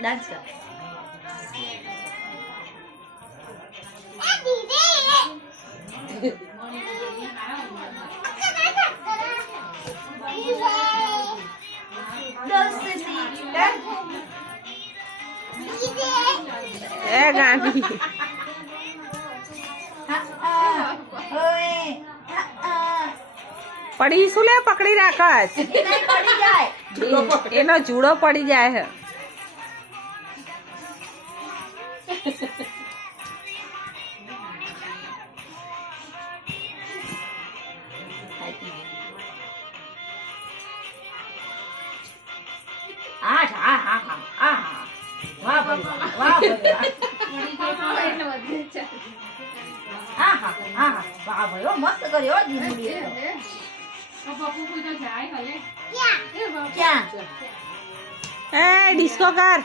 Dance કર. એ ગાંધી પડી શું લે પકડી રાખસ એનો જુડો પડી જાય હે. મસ્ત કર્યો એ ડિસ્કો કર.